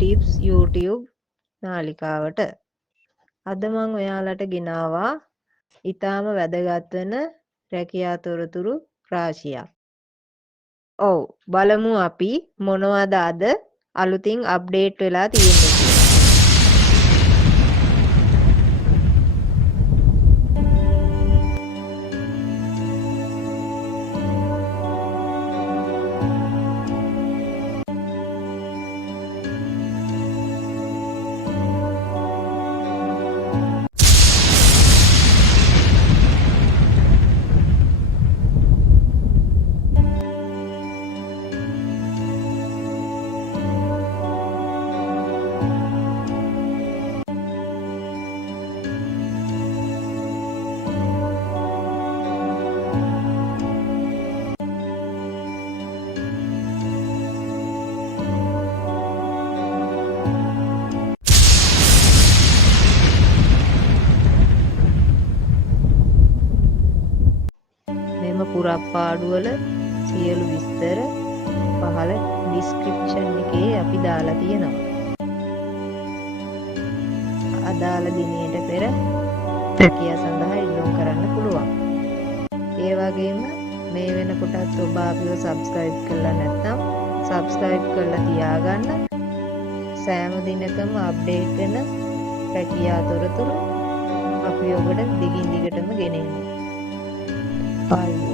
tips YouTube නාලිකාවට. අද මම ඔයාලට ගෙනාවා ඊටාම වැදගත් වෙන රැකියා තොරතුරු රාශියක්. ඔව් බලමු අපි මොනවද අද අලුතින් අප්ඩේට් වෙලා තියෙන්නේ කියලා. මෙම පුරප්පාඩුවල සියලු විස්තර පහළ ඩිස්ක්‍රිප්ෂන් එකේ අපි දාලා තියෙනවා. අදාළ දිනයට පෙර රැකියාව සඳහා ඉල්ලුම් කරන්න පුළුවන්. ඒ වගේම මේ වෙනකොටත් ඔබ අපිව සබ්ස්ක්‍රයිබ් කරලා නැත්නම් සබ්ස්ක්‍රයිබ් කරලා තියාගන්න. සෑම දිනකම අප්ඩේට් වෙන රැකියා තොරතුරු අපි ඔබට දිගින් දිගටම ගෙනෙනවා. Bye.